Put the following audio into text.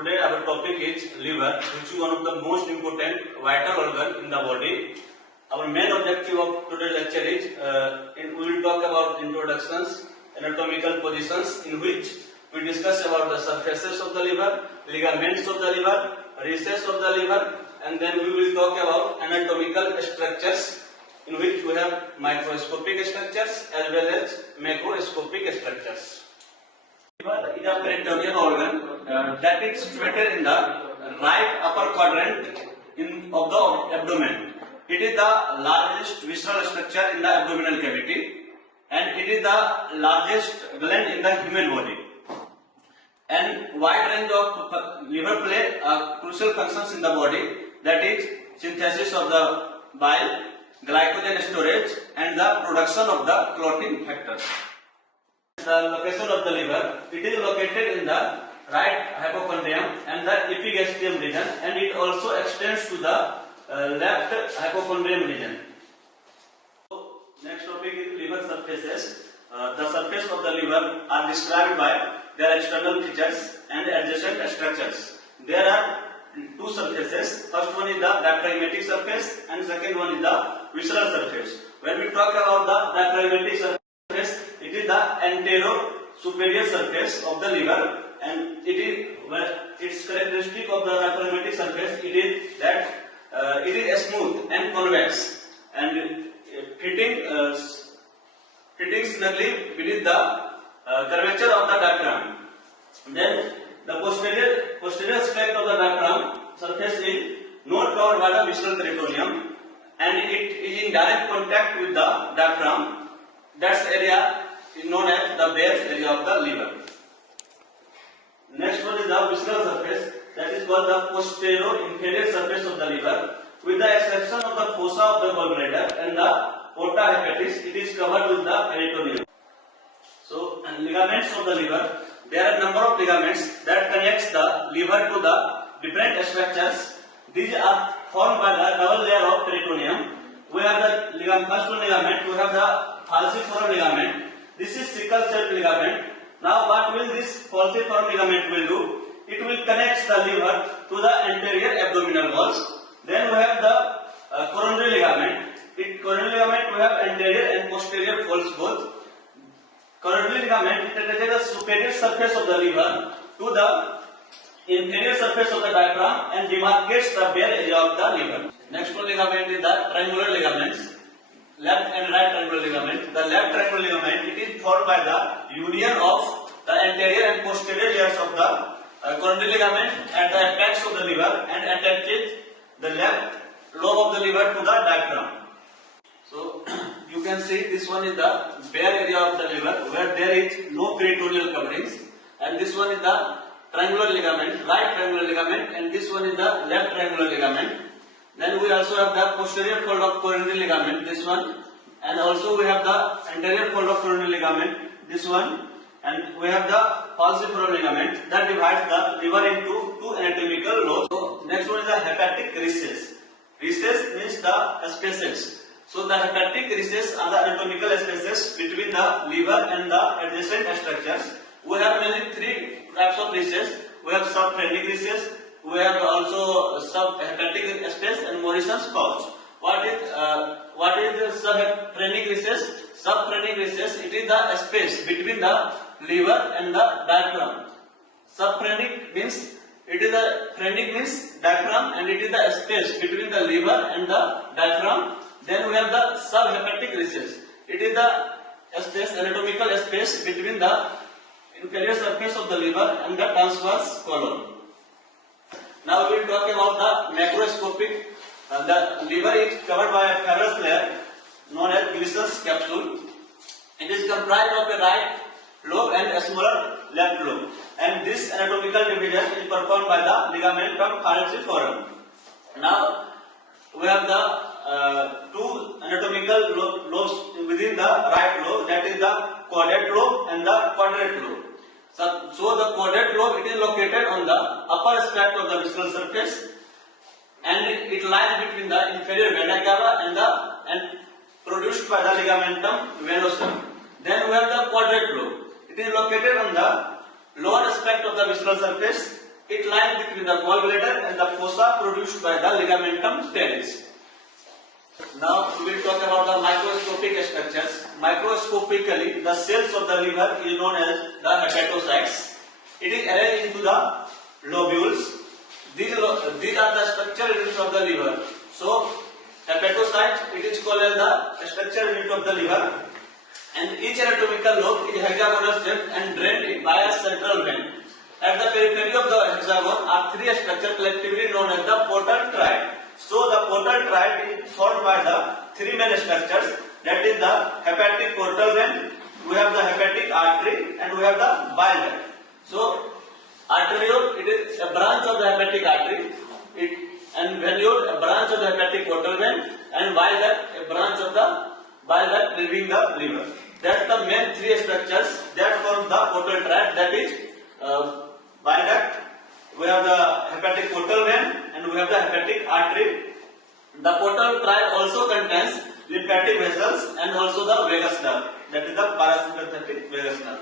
Today our topic is liver, which is one of the most important vital organ in the body. Our main objective of today's lecture is we will talk about introductions, anatomical positions, in which we discuss about the surfaces of the liver, ligaments of the liver, recess of the liver, and then we will talk about anatomical structures, in which we have microscopic structures as well as macroscopic structures. Liver is a peritoneal organ that is situated in the right upper quadrant of the abdomen. It is the largest visceral structure in the abdominal cavity, and it is the largest gland in the human body. And wide range of liver play crucial functions in the body, that is synthesis of the bile, glycogen storage, and the production of the clotting factors. The location of the liver, it is located in the right hypochondrium and the epigastrium region, and it also extends to the left hypochondrium region. So, next topic is liver surfaces. The surface of the liver are described by their external features and adjacent structures. There are two surfaces. First one is the diaphragmatic surface, and second one is the visceral surface. When we talk about the diaphragmatic surface, it is the anterior-superior surface of the liver, and it is its characteristic of the diaphragmatic surface. It is that it is smooth and convex and fitting snugly beneath the curvature of the diaphragm. Then the posterior aspect of the diaphragm surface is not covered by the visceral peritoneum, and it is in direct contact with the diaphragm. That area is known as the base area of the liver. Next one is the visceral surface, that is called the posterior-inferior surface of the liver. With the exception of the fossa of the gallbladder and the porta hepatis, it is covered with the peritoneum. So, ligaments of the liver, there are a number of ligaments that connects the liver to the different structures. These are formed by the double layer of peritoneum. We have the first ligament, we have the falciform ligament. This is sickle cell ligament. Now what will this falciform ligament will do? It will connect the liver to the anterior abdominal walls. Then we have the coronary ligament. In coronary ligament we have anterior and posterior folds both. Coronary ligament attaches the superior surface of the liver to the inferior surface of the diaphragm and demarcates the bare area of the liver. Next one ligament is the triangular ligaments, left and right triangular ligament. The left triangular ligament, it is formed by the union of the anterior and posterior layers of the coronary ligament at the apex of the liver, and attaches the left lobe of the liver to the diaphragm. So you can see this one is the bare area of the liver where there is no peritoneal coverings, and this one is the triangular ligament, right triangular ligament, and this one is the left triangular ligament. Then we also have the posterior fold of coronary ligament, this one, and also we have the anterior fold of coronary ligament, this one, and we have the falciform ligament that divides the liver into two anatomical lobes. So next one is the hepatic recess. Recess means the spaces. So the hepatic recess are the anatomical spaces between the liver and the adjacent structures. We have mainly three types of recess. We have subphrenic recess, we have also subhepatic space, and Morrison's pouch. What is the subphrenic recess? Subphrenic recess, it is the space between the liver and the diaphragm. Subphrenic means phrenic means diaphragm, and it is the space between the liver and the diaphragm. Then we have the subhepatic recess. It is the space, anatomical space between the inferior surface of the liver and the transverse colon. Now we will talk about the macroscopic. The liver is covered by a fibrous layer known as Gleason's capsule. It is comprised of a right lobe and a smaller left lobe, and this anatomical division is performed by the ligamentum falciform. Now we have the two anatomical lobes within the right lobe, that is the caudate lobe and the quadrate lobe. So the caudate lobe, it is located on the upper aspect of the visceral surface, and it lies between the inferior vena cava and produced by the ligamentum venosum. Then we have the quadrate lobe. It is located on the lower aspect of the visceral surface, It lies between the gallbladder and the fossa produced by the ligamentum teres. Now we will talk about the microscopic structures. Microscopically, the cells of the liver is known as the hepatocytes. It is arranged into the lobules. These are the structural units of the liver. So, hepatocyte, it is called as the structural unit of the liver. And each anatomical lobe is hexagonal shaped and drained by a central vein. At the periphery of the hexagon are three structures collectively known as the portal triad. So the portal triad is formed by the three main structures, that is the hepatic portal vein, we have the hepatic artery, and we have the bile duct. So arteriole, it is a branch of the hepatic artery, and venule, a branch of the hepatic portal vein, and bile duct, a branch of the bile duct leaving the liver. That's the main three structures that form the portal triad, that is bile duct, we have the hepatic portal vein, and we have the hepatic artery. The portal triad also contains lymphatic vessels and also the vagus nerve, that is the parasympathetic vagus nerve.